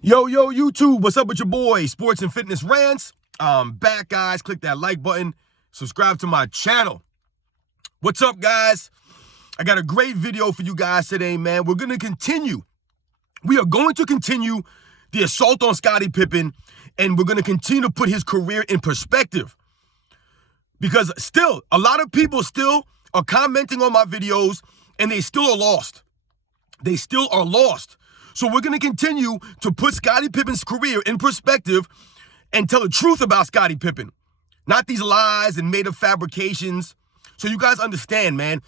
Yo, YouTube, what's up with your boy? Sports and Fitness Rants. Back, guys. Click that like button. Subscribe to my channel. What's up, guys? I got a great video for you guys today, man. We are going to continue the assault on Scottie Pippen, and we're going to continue to put his career in perspective. Because still, a lot of people still are commenting on my videos, and they still are lost. They still are lost. So we're going to continue to put Scottie Pippen's career in perspective and tell the truth about Scottie Pippen. Not these lies and made-up fabrications. So you guys understand, man.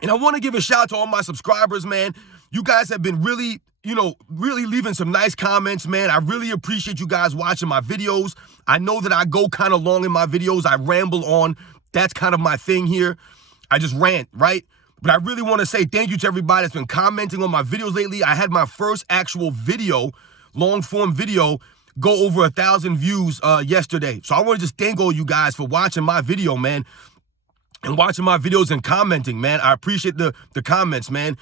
And I want to give a shout out to all my subscribers, man. You guys have been really leaving some nice comments, man. I really appreciate you guys watching my videos. I know that I go kind of long in my videos. I ramble on. That's kind of my thing here. I just rant, right? But I really want to say thank you to everybody that's been commenting on my videos lately. I had my first actual video, long-form video, go over 1,000 views yesterday. So I want to just thank all you guys for watching my video, man, and watching my videos and commenting, man. I appreciate the comments, man.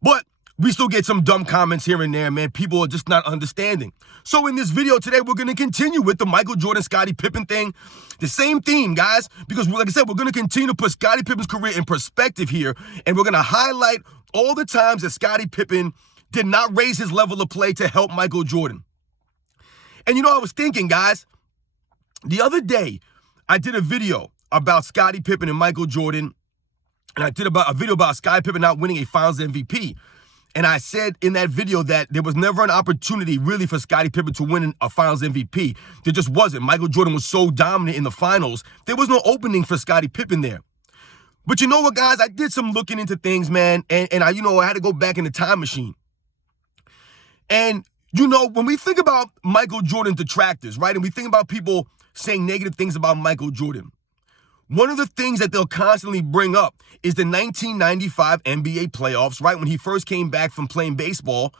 But we still get some dumb comments here and there, man. People are just not understanding. So in this video today, we're going to continue with the Michael Jordan, Scottie Pippen thing. The same theme, guys, because like I said, we're going to continue to put Scottie Pippen's career in perspective here. And we're going to highlight all the times that Scottie Pippen did not raise his level of play to help Michael Jordan. And I was thinking, guys, the other day, I did a video about Scottie Pippen and Michael Jordan. And I did a video about Scottie Pippen not winning a Finals MVP. And I said in that video that there was never an opportunity really for Scottie Pippen to win a Finals MVP. There just wasn't. Michael Jordan was so dominant in the finals. There was no opening for Scottie Pippen there. But you know what, guys? I did some looking into things, man. And I had to go back in the time machine. And, when we think about Michael Jordan detractors, right? And we think about people saying negative things about Michael Jordan. One of the things that they'll constantly bring up is the 1995 NBA playoffs, right? When he first came back from playing baseball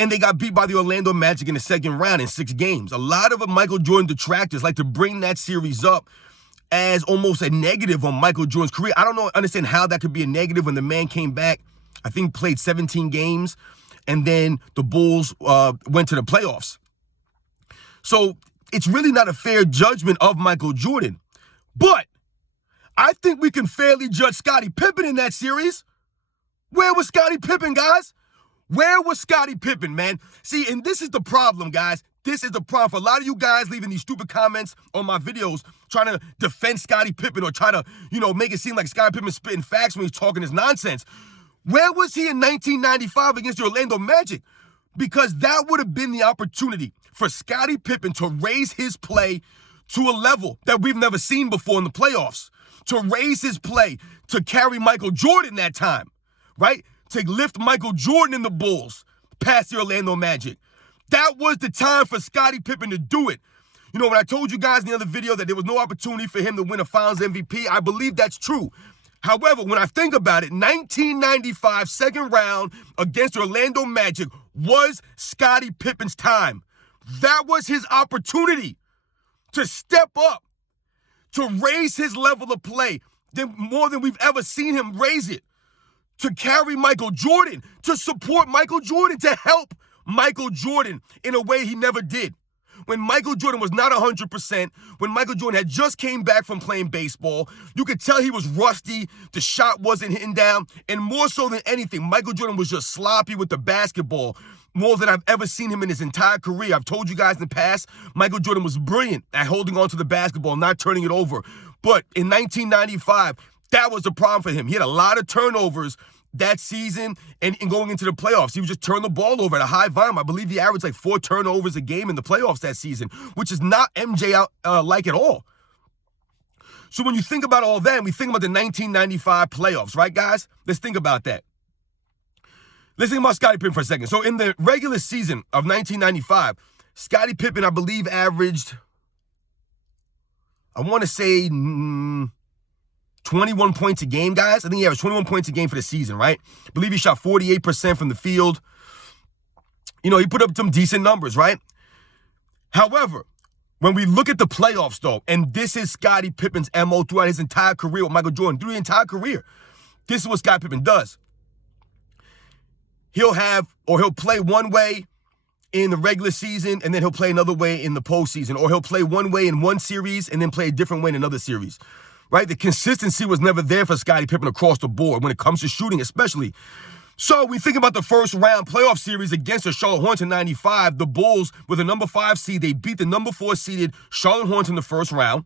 and they got beat by the Orlando Magic in the second round in 6 games. A lot of Michael Jordan detractors like to bring that series up as almost a negative on Michael Jordan's career. I don't understand how that could be a negative when the man came back, I think played 17 games, and then the Bulls went to the playoffs. So it's really not a fair judgment of Michael Jordan. But I think we can fairly judge Scottie Pippen in that series. Where was Scottie Pippen, guys? Where was Scottie Pippen, man? See, and this is the problem, guys. This is the problem for a lot of you guys leaving these stupid comments on my videos trying to defend Scottie Pippen or try to, make it seem like Scottie Pippen's spitting facts when he's talking his nonsense. Where was he in 1995 against the Orlando Magic? Because that would have been the opportunity for Scottie Pippen to raise his play to a level that we've never seen before in the playoffs. To raise his play, to carry Michael Jordan that time, right? To lift Michael Jordan in the Bulls past the Orlando Magic. That was the time for Scottie Pippen to do it. When I told you guys in the other video that there was no opportunity for him to win a Finals MVP, I believe that's true. However, when I think about it, 1995 second round against the Orlando Magic was Scottie Pippen's time. That was his opportunity to step up, to raise his level of play more than we've ever seen him raise it, to carry Michael Jordan, to support Michael Jordan, to help Michael Jordan in a way he never did. When Michael Jordan was not 100%, when Michael Jordan had just came back from playing baseball, you could tell he was rusty, the shot wasn't hitting down, and more so than anything, Michael Jordan was just sloppy with the basketball. More than I've ever seen him in his entire career. I've told you guys in the past, Michael Jordan was brilliant at holding on to the basketball, not turning it over. But in 1995, that was the problem for him. He had a lot of turnovers that season and going into the playoffs. He would just turn the ball over at a high volume. I believe he averaged like 4 turnovers a game in the playoffs that season, which is not MJ like at all. So when you think about all that, and we think about the 1995 playoffs, right, guys? Let's think about that. Let's think about Scottie Pippen for a second. So in the regular season of 1995, Scottie Pippen, I believe, averaged, I want to say 21 points a game, guys. I think he averaged 21 points a game for the season, right? I believe he shot 48% from the field. He put up some decent numbers, right? However, when we look at the playoffs, though, and this is Scottie Pippen's MO throughout his entire career with Michael Jordan, through the entire career, this is what Scottie Pippen does. He'll play one way in the regular season, and then he'll play another way in the postseason, or he'll play one way in one series and then play a different way in another series, right? The consistency was never there for Scottie Pippen across the board when it comes to shooting especially. So we think about the first round playoff series against the Charlotte Hornets in 95. The Bulls were the number 5 seed. They beat the number 4 seeded Charlotte Hornets in the first round.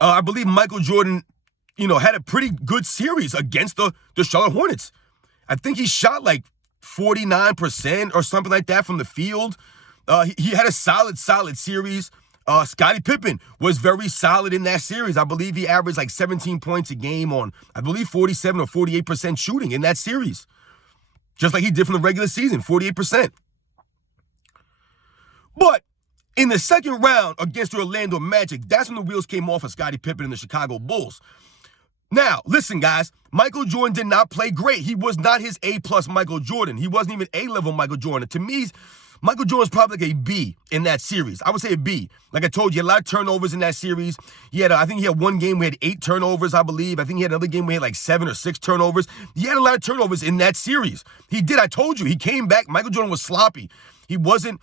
I believe Michael Jordan, had a pretty good series against the Charlotte Hornets. I think he shot like 49% or something like that from the field. He had a solid series. Scottie Pippen was very solid in that series. I believe he averaged like 17 points a game on, I believe, 47 or 48% shooting in that series. Just like he did from the regular season, 48%. But in the second round against the Orlando Magic, that's when the wheels came off of Scottie Pippen and the Chicago Bulls. Now, listen, guys, Michael Jordan did not play great. He was not his A-plus Michael Jordan. He wasn't even A-level Michael Jordan. To me, Michael Jordan's probably like a B in that series. I would say a B. Like I told you, a lot of turnovers in that series. I think he had one game where he had 8 turnovers, I believe. I think he had another game where he had like 7 or 6 turnovers. He had a lot of turnovers in that series. He did. I told you, he came back. Michael Jordan was sloppy. He wasn't,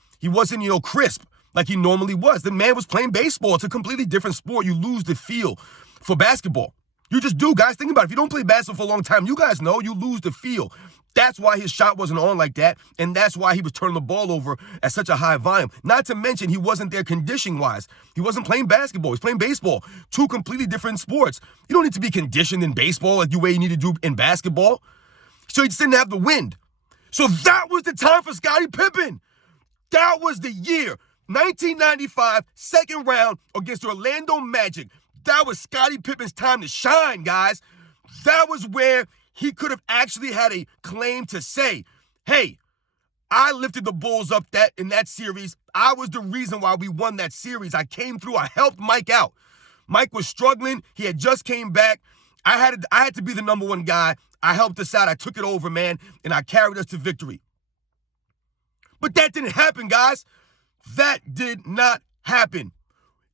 crisp like he normally was. The man was playing baseball. It's a completely different sport. You lose the feel for basketball. You just do, guys. Think about it. If you don't play basketball for a long time, you guys know you lose the feel. That's why his shot wasn't on like that, and that's why he was turning the ball over at such a high volume. Not to mention he wasn't there conditioning-wise. He wasn't playing basketball. He's playing baseball. 2 completely different sports. You don't need to be conditioned in baseball like the way you need to do in basketball. So he just didn't have the wind. So that was the time for Scottie Pippen. That was the year. 1995, second round against the Orlando Magic. That was Scottie Pippen's time to shine, guys. That was where he could have actually had a claim to say, hey, I lifted the Bulls up in that series. I was the reason why we won that series. I came through. I helped Mike out. Mike was struggling. He had just came back. I had to be the number 1 guy. I helped us out. I took it over, man, and I carried us to victory. But that didn't happen, guys. That did not happen.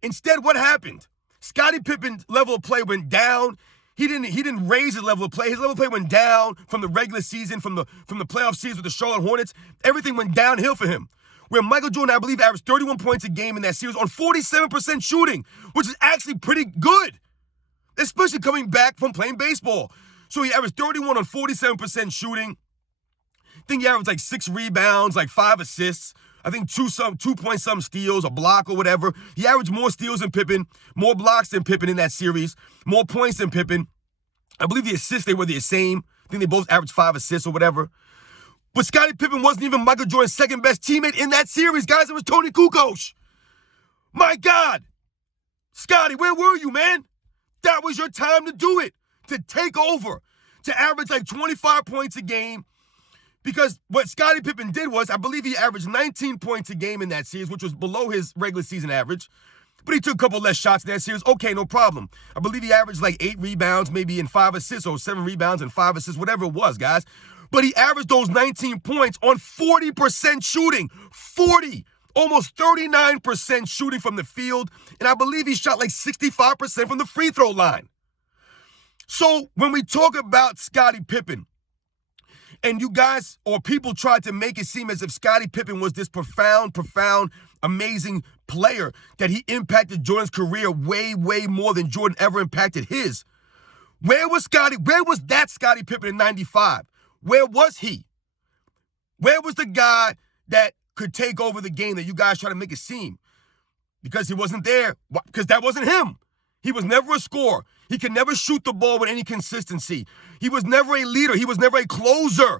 Instead, what happened? Scottie Pippen's level of play went down. He didn't raise his level of play. His level of play went down from the regular season, from the playoff series with the Charlotte Hornets. Everything went downhill for him. Where Michael Jordan, I believe, averaged 31 points a game in that series on 47% shooting, which is actually pretty good, especially coming back from playing baseball. So he averaged 31 on 47% shooting. I think he averaged like 6 rebounds, like 5 assists. I think 2-point-some steals, a block or whatever. He averaged more steals than Pippen, more blocks than Pippen in that series, more points than Pippen. I believe the assists, they were the same. I think they both averaged 5 assists or whatever. But Scottie Pippen wasn't even Michael Jordan's second best teammate in that series, guys. It was Tony Kukoc. My God. Scottie, where were you, man? That was your time to do it, to take over, to average like 25 points a game. Because what Scottie Pippen did was, I believe he averaged 19 points a game in that series, which was below his regular season average. But he took a couple less shots in that series. Okay, no problem. I believe he averaged like 8 rebounds, maybe in 5 assists, or 7 rebounds and 5 assists, whatever it was, guys. But he averaged those 19 points on 40% shooting. 40, almost 39% shooting from the field. And I believe he shot like 65% from the free throw line. So when we talk about Scottie Pippen, and you guys or people tried to make it seem as if Scottie Pippen was this profound, amazing player, that he impacted Jordan's career way more than Jordan ever impacted his. Where was Scottie? Where was that Scottie Pippen in 95? Where was he? Where was the guy that could take over the game that you guys try to make it seem? Because he wasn't there. Because that wasn't him. He was never a scorer. He could never shoot the ball with any consistency. He was never a leader. He was never a closer.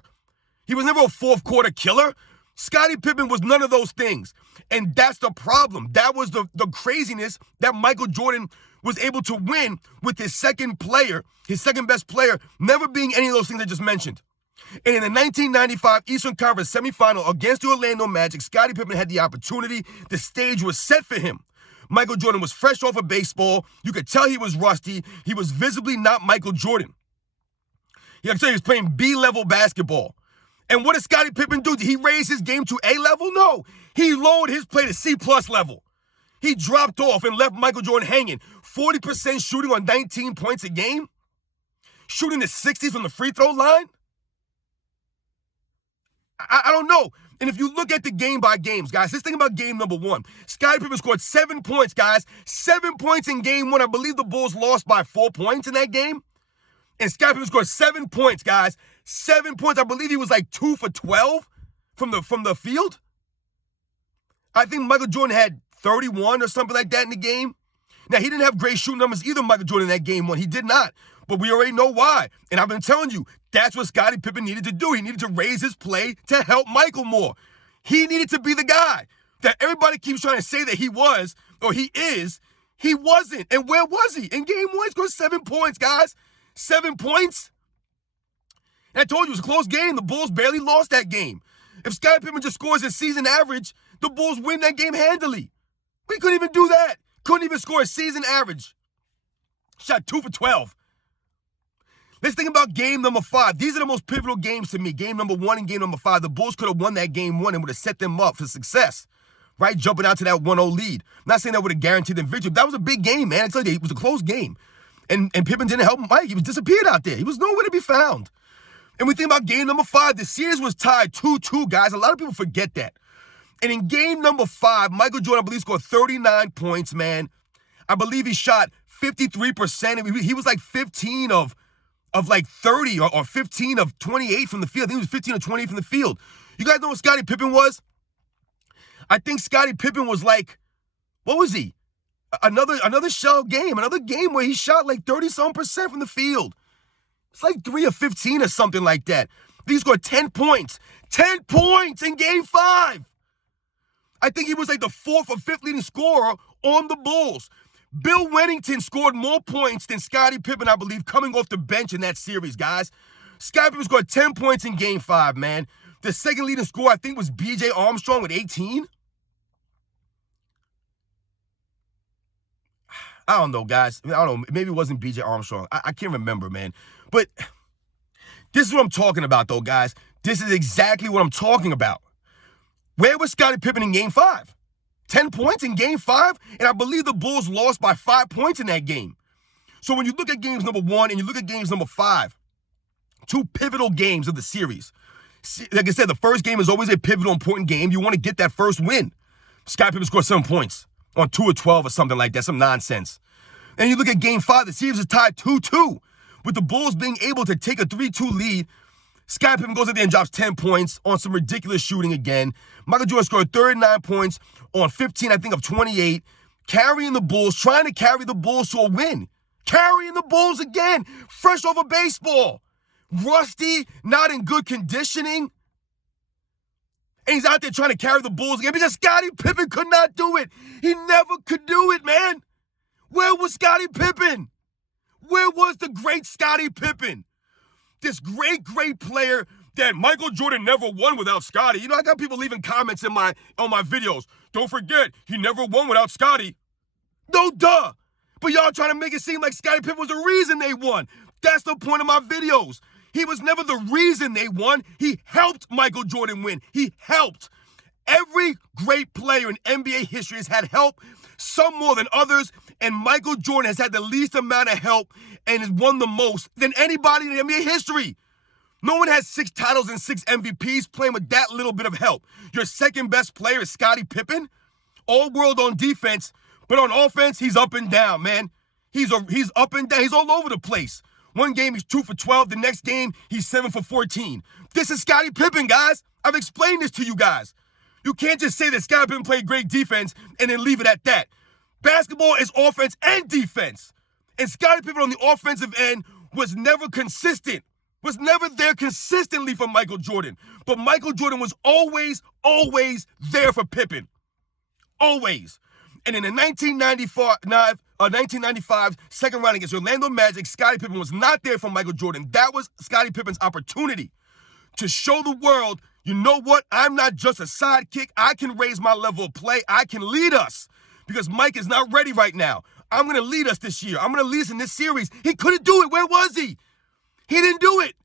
He was never a fourth quarter killer. Scottie Pippen was none of those things. And that's the problem. That was the craziness that Michael Jordan was able to win with his second best player, never being any of those things I just mentioned. And in the 1995 Eastern Conference semifinal against the Orlando Magic, Scottie Pippen had the opportunity. The stage was set for him. Michael Jordan was fresh off of baseball. You could tell he was rusty. He was visibly not Michael Jordan. You could tell he was playing B-level basketball. And what did Scottie Pippen do? Did he raise his game to A level? No. He lowered his play to C-plus level. He dropped off and left Michael Jordan hanging. 40% shooting on 19 points a game? Shooting the 60s from the free throw line? I don't know. And if you look at the game by games, guys, let's think about game number 1. Scottie Pippen scored 7 points, guys. 7 points in game 1. I believe the Bulls lost by 4 points in that game. And Scottie Pippen scored 7 points, guys. 7 points. I believe he was like 2 for 12 from the field. I think Michael Jordan had 31 or something like that in the game. Now, he didn't have great shooting numbers either, Michael Jordan, in that game 1. He did not. But we already know why. And I've been telling you, that's what Scottie Pippen needed to do. He needed to raise his play to help Michael more. He needed to be the guy that everybody keeps trying to say that he was or he is. He wasn't. And where was he? In game 1, he scored 7 points, guys. 7 points. And I told you, it was a close game. The Bulls barely lost that game. If Scottie Pippen just scores his season average, the Bulls win that game handily. We couldn't even do that. Couldn't even score a season average. Shot 2 for 12. Let's think about game number 5. These are the most pivotal games to me. Game number 1 and game number 5. The Bulls could have won that game 1 and would have set them up for success, right? Jumping out to that 1-0 lead. I'm not saying that would have guaranteed them victory. That was a big game, man. I tell you, it was a close game. And Pippen didn't help Mike. He was disappeared out there. He was nowhere to be found. And we think about game number 5. The series was tied 2-2, guys. A lot of people forget that. And in game number 5, Michael Jordan, I believe, scored 39 points, man. I believe he shot 53%. He was like 15 of like 30 or 15 of 28 from the field. I think he was 15 or 28 from the field. You guys know what Scottie Pippen was? I think Scottie Pippen was like, what was he? Another shell game, another game where he shot like 30-some% from the field. It's like 3 of 15 or something like that. He scored 10 points. 10 points in game 5. I think he was like the 4th or 5th leading scorer on the Bulls. Bill Wennington scored more points than Scottie Pippen, I believe, coming off the bench in that series, guys. Scottie Pippen scored 10 points in game 5, man. The second leading scorer, I think, was B.J. Armstrong with 18. I don't know, guys. I don't know. Maybe it wasn't B.J. Armstrong. I can't remember, man. But this is what I'm talking about, though, guys. This is exactly what I'm talking about. Where was Scottie Pippen in game 5? 10 points in game 5? And I believe the Bulls lost by 5 points in that game. So when you look at games number 1 and you look at games number 5, 2 pivotal games of the series. Like I said, the first game is always a pivotal, important game. You want to get that first win. Scottie Pippen scored 7 points on 2 of 12 or something like that, some nonsense. And you look at game 5, the series is tied 2-2, with the Bulls being able to take a 3-2 lead. Scottie Pippen goes in there and drops 10 points on some ridiculous shooting again. Michael Jordan scored 39 points on 15, I think, of 28, carrying the Bulls, trying to carry the Bulls to a win. Carrying the Bulls again, fresh off of baseball. Rusty, not in good conditioning. And he's out there trying to carry the Bulls again because Scottie Pippen could not do it. He never could do it, man. Where was Scottie Pippen? Where was the great Scottie Pippen? This great, great player that Michael Jordan never won without Scottie. You know, I got people leaving comments on my videos. Don't forget, he never won without Scottie. No, duh. But y'all trying to make it seem like Scottie Pippen was the reason they won. That's the point of my videos. He was never the reason they won. He helped Michael Jordan win. He helped. Every great player in NBA history has had help, some more than others, and Michael Jordan has had the least amount of help and has won the most than anybody in NBA history. No one has 6 titles and 6 MVPs playing with that little bit of help. Your second best player is Scottie Pippen, all world on defense, but on offense, he's up and down, man. He's up and down. He's all over the place. One game, he's 2 for 12. The next game, he's 7 for 14. This is Scottie Pippen, guys. I've explained this to you guys. You can't just say that Scottie Pippen played great defense and then leave it at that. Basketball is offense and defense. And Scottie Pippen on the offensive end was never consistent, was never there consistently for Michael Jordan. But Michael Jordan was always, always there for Pippen. Always. And in the 1995 second round against Orlando Magic, Scottie Pippen was not there for Michael Jordan. That was Scottie Pippen's opportunity to show the world, you know what? I'm not just a sidekick. I can raise my level of play. I can lead us because Mike is not ready right now. I'm going to lead us this year. I'm going to lead us in this series. He couldn't do it. Where was he? He didn't do it.